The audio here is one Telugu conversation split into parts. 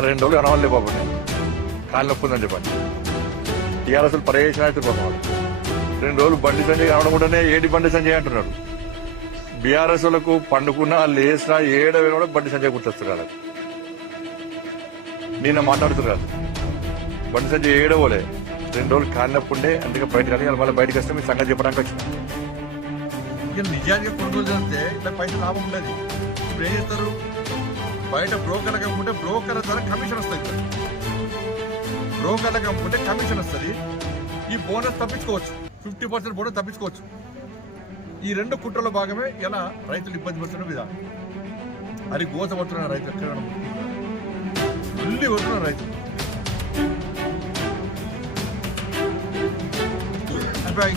2 రోజులు కనవాలే బాబు, నేను కాలు నొప్పి ఉందని చెప్పండి. టీఆర్ఎస్ పర్యవేక్షణ అయితే పాపం వాళ్ళు 2 రోజులు బండి సంజయ్ కనవడకుండానే ఏడి బండి సంజయ్ అంటున్నాడు. బీఆర్ఎస్ వాళ్ళకు పండుకున్నా లేసినా ఏడవేనా కూడా బండి సంజయ్ గుర్తొస్తున్నారు. నిన్న మాట్లాడుతున్నారు బండి సంజయ్ ఏడవలే 2 రోజులు కాలినప్పుండే, అందుకే బయటకు కానీ మళ్ళీ బయటకు వస్తే మీ సంగతి చెప్పడానికి వచ్చింది. ఇక నిజానికి కొనుగోలు చేస్తే ఇట్లా పైసలు లాభం ఉండదు. ఇప్పుడు ఏం చేస్తారు, బయట బ్రోకర్లకు అమ్ముకుంటే బ్రోకర్ల ద్వారా కమిషన్ వస్తుంది. బ్రోకర్లకు అమ్ముకుంటే కమిషన్ వస్తుంది. ఈ బోనస్ తప్పించుకోవచ్చు, 50% బోనస్ తప్పించుకోవచ్చు. ఈ 2 కుట్రలో భాగమే ఇలా రైతులు ఇబ్బంది పడుతున్న విధానం. అది గోసపడుతున్నారు రైతులు, ఎక్కడ ఉల్లి పడుతున్నారు రైతులు.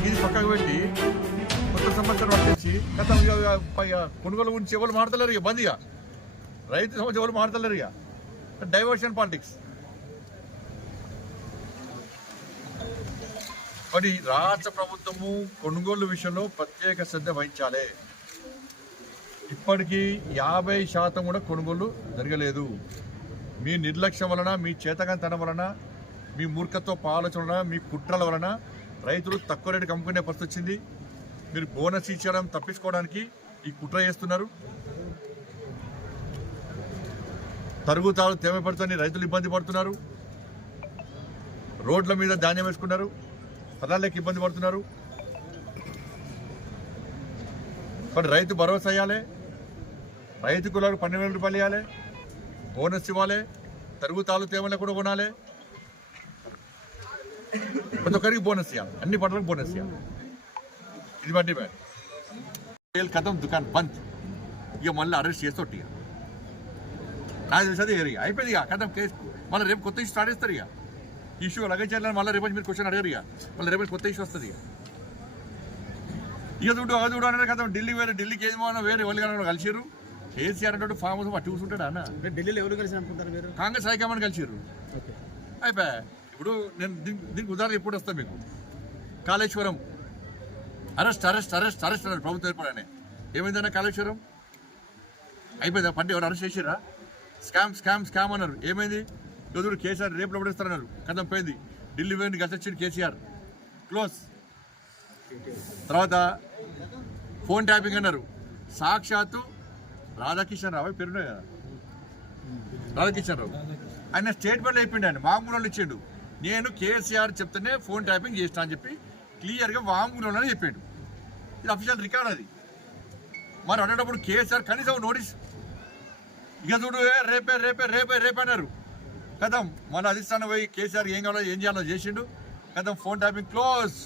ఇది పక్కకు పెట్టి కొత్త సంవత్సరం వచ్చేసి కొనుగోలు గురించి ఎవరు మాడతలేరు. ఇక బంద్, ఇక రైతు సమస్య ఎవరు మాడతలేరు. ఇక డైవర్షన్ పాలిటిక్స్. మరి రాష్ట్ర ప్రభుత్వము కొనుగోలు విషయంలో ప్రత్యేక శ్రద్ధ వహించాలి. ఇప్పటికీ 50% కూడా కొనుగోలు జరగలేదు. మీ నిర్లక్ష్యం వలన, మీ చేతకంతనం వలన, మీ మూర్ఖత్వ ఆలోచన వలన, మీ కుట్రల వలన రైతులు తక్కువ రేటుకి అమ్ముకునే పరిస్థితి వచ్చింది. మీరు బోనస్ ఇచ్చడం తప్పించుకోవడానికి ఈ కుట్ర చేస్తున్నారు. తరుగుతాడు తేమ పడుతుంది, రైతులు ఇబ్బంది పడుతున్నారు. రోడ్ల మీద ధాన్యం వేసుకున్నారు, పదాలకి ఇబ్బంది పడుతున్నారు. మరి రైతు భరోసా ఇవ్వాలి, రైతు కులాలకు 12,000 రూపాయలు ఇవ్వాలి, బోనస్ ఇవ్వాలి, తరుగుతాలు తేమలు కూడా కొనాలి. ప్రతి ఒక్కరికి బోనస్ ఇవ్వాలి, అన్ని పంటలకు బోనస్ ఇవ్వాలి. ఇది బట్టి కథం దుకాణం బంద్. ఇక మళ్ళీ అరెస్ట్ చేస్తే ఇక నాకు తెలిసేది ఏరియా అయిపోయింది. ఇక కథం కేసు మళ్ళీ రేపు కొత్త ఇష్యూ స్టార్ట్ చేస్తారు. ఇక ఇష్యూ అలాగే చేయాలని మళ్ళీ రేపు మీరు క్వశ్చన్ అడగారు. ఇక మళ్ళీ రేపు కొత్త ఇష్యూ వస్తుంది. ఇక చూడు అది చూడు అన్నారు కదా. ఢిల్లీ వేరే, ఢిల్లీకి ఏమో వేరే వాళ్ళు కలిసిరు. కేసీఆర్ అంటే ఫామ్ హౌస్ పట్టి కూర్చుంటాడు అన్న. ఢిల్లీలో ఎవరు కలిసి అనుకుంటారు మీరు? కాంగ్రెస్ హైకమాండ్ కలిసిరు. అయిపోయా. ఇప్పుడు నేను దీనికి ఉదాహరణ ఎప్పుడు వస్తాను మీకు. Kaleshwaram arrest arrest arrest arrest అన్నారు ప్రభుత్వం ఏర్పడనే. ఏమైందన్నా కాళేశ్వరం అయిపోయిందా? పంట ఎవరు అరెస్ట్ చేసిరా? స్కామ్ స్కామ్ స్కామ్ అన్నారు. ఏమైంది? ఎవరు కేసీఆర్ రేపు లోపడేస్తారన్నారు. కథం పోయింది. ఢిల్లీ పోయింది, కలిసి వచ్చింది కేసీఆర్, క్లోజ్. తర్వాత ఫోన్ ట్యాపింగ్ అన్నారు. సాక్షాత్తు రాధాకిషన్ రావు పేరున్నాయి కదా, రాధాకిషన్ రావు ఆయన స్టేట్మెంట్ అయిపోయింది. ఆయన వాంగ్మూలంలో ఇచ్చాడు. నేను కేసీఆర్ చెప్తేనే ఫోన్ ట్యాపింగ్ చేస్తా అని చెప్పి క్లియర్గా వాంగ్మూలంలోనే చెప్పాడు. ఇది అఫీషియల్ రికార్డ్. అది మరి అనేటప్పుడు కేసీఆర్ కనీసం నోటీస్. ఇక చూడు రేపే రేపే రేపే రేపే అన్నారు. కథం మన అధిష్టానం పోయి కేసీఆర్ ఏం కావాలో ఏం చేయాలో చేసిండు. కథం phone tapping close.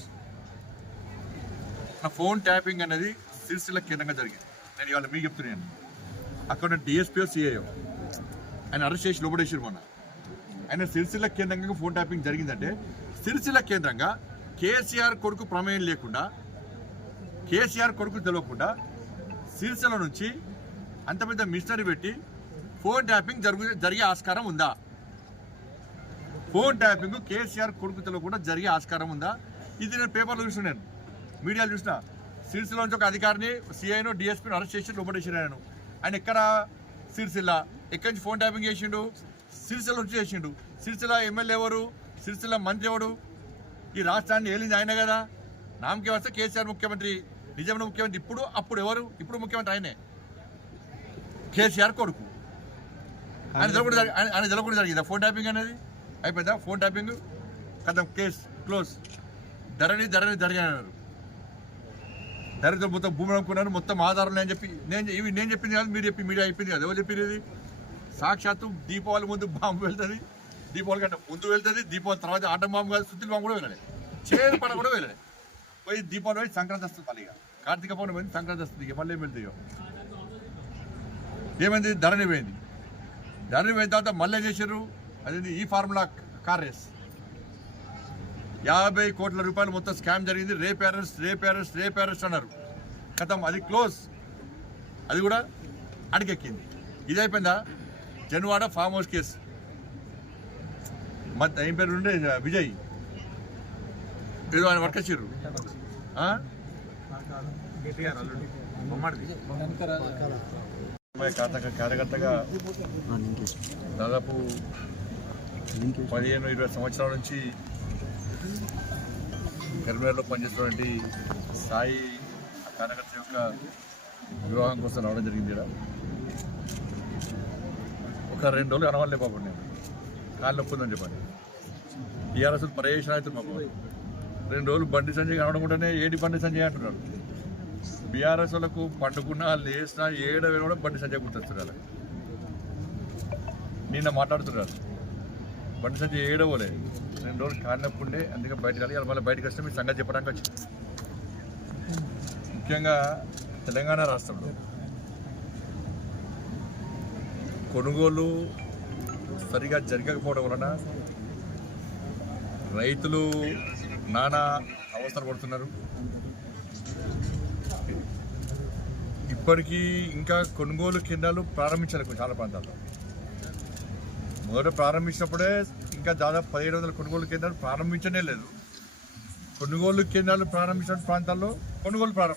Phone tapping అనేది సిరిసిల్ల కేంద్రంగా జరిగింది. నేను ఇవాళ మీకు చెప్తున్నాను. అక్కడ డిఎస్పీ సిఐఓ ఆయన అరెస్ట్ చేసి లోపడేసారు మొన్న. ఆయన సిరిసిల్ల కేంద్రంగా ఫోన్ ట్యాపింగ్ జరిగిందంటే సిరిసిల్ల కేంద్రంగా కేసీఆర్ కొడుకు ప్రమేయం లేకుండా, కేసీఆర్ కొడుకు తెలియకుండా సిరిసిల్ల నుంచి అంత పెద్ద మిషనరీ పెట్టి ఫోన్ ట్యాపింగ్ జరిగే ఆస్కారం ఉందా? ఫోన్ ట్యాపింగ్ కేసీఆర్ కొడుకు తెలియకుండా జరిగే ఆస్కారం ఉందా? ఇది నేను పేపర్లో చూసిన, నేను మీడియాలో చూసిన. సిరిసిల్ల నుంచి ఒక అధికారిని, సిఐను, డిఎస్పీని అరెస్ట్ చేసి లోపడేసాడు. ఆయన ఎక్కడ? సిరిసిల్ల. ఎక్కడి నుంచి ఫోన్ ట్యాపింగ్ చేసిండు? సిరిసిల్ల నుంచి చేసిండు. సిరిసిల్ల ఎమ్మెల్యే ఎవరు? సిరిసిల్ల మంత్రి ఎవడు? ఈ రాష్ట్రాన్ని ఏలింది ఆయన కదా. నామకే వస్తే కేసీఆర్ ముఖ్యమంత్రి, నిజమైన ముఖ్యమంత్రి. ఇప్పుడు అప్పుడు ఎవరు? ఇప్పుడు ముఖ్యమంత్రి ఆయనే, కేసీఆర్ కొడుకు. ఆయన తెలకుండా జరిగిందా ఫోన్ ట్యాపింగ్ అనేది? అయిపోయిందా ఫోన్ ట్యాపింగ్? కదా కేసు క్లోజ్. ధరణి అన్నారు. ధరణితో మొత్తం భూమి అనుకున్నారు, మొత్తం ఆధారాలు అని చెప్పి నేను చెప్పింది కాదు, మీరు చెప్పి మీడియా చెప్పింది కాదు. ఎవరు చెప్పింది? ఇది సాక్షాత్తు దీపావళి ముందు బాంబు వెళ్తుంది, దీపావళి కంటే ముందు వెళ్తుంది, దీపావళి తర్వాత ఆటం బాంబు కాదు, సుత్తిల బాంబు కూడా వెళ్ళాలి, చేరు పడ కూడా వెళ్ళాలి. పోయి దీపావళి పోయి సంక్రాంతి వస్తుంది. మళ్ళీ ఇక కార్తీక పౌర్ణమి పోయింది, సంక్రాంతి వస్తుంది. ఇక మళ్ళీ ఏం వెళ్తాయో. ఏమైంది? ధరణి పోయింది. ధరణి పోయిన తర్వాత మళ్ళీ ఏం చేశారు? అది ఈ ఫార్ములా కార్ రేస్. 50 కోట్ల రూపాయలు మొత్తం స్కామ్ జరిగింది. రేప్ అరెస్ట్ అన్నారు. కథం అది క్లోజ్. అది కూడా అడిగెక్కింది. ఇది అయిపోయిందా? Janwada farm house case. ఏం పేరు ఉండే? విజయ్ ఏదో ఆయన వర్క్ వచ్చారు. కార్యకర్తగా దాదాపు 15-20 సంవత్సరాల నుంచి కరీంనగర్లో పనిచేస్తున్నటువంటి సాయి కార్యకర్త యొక్క వివాహం కోసం రావడం జరిగింది. ఇక్కడ ఒక 2 రోజులు అనవాళ్ళే పాపం, నేను కాళ్ళు నొప్పి ఉందని చెప్పండి. టీఆర్ఎస్ పరేషన్ అవుతుంది మాకు. 2 రోజులు బండి సంజయ్ కనబడకుండానే ఏడి బండి సంజయ్ అంటున్నాడు. బీఆర్ఎస్ వాళ్ళకు పండుకున్నా లేచినా ఏడవేనా కూడా బండి సంజయ్ గుర్తొస్తున్నారు. నిన్న మాట్లాడుతున్నారు బండి సంజయ్ ఏడవలే, 2 రోజులు కాలినప్పుడు ఉండే, అందుకే బయటకు వెళ్ళి మళ్ళీ బయటకు వస్తే మీ సంగతి చెప్పడానికి వచ్చింది. ముఖ్యంగా తెలంగాణ రాష్ట్రంలో కొనుగోలు సరిగా జరగకపోవడం వలన రైతులు నానా అవస్థలు పడుతున్నారు. ఇప్పటికీ ఇంకా కొనుగోలు కేంద్రాలు ప్రారంభించాలి చాలా ప్రాంతాల్లో. మొదట ప్రారంభించినప్పుడే ఇంకా దాదాపు 1700 కొనుగోలు కేంద్రాలు ప్రారంభించనే లేదు. కొనుగోలు కేంద్రాలు ప్రారంభించిన ప్రాంతాల్లో కొనుగోలు ప్రారంభం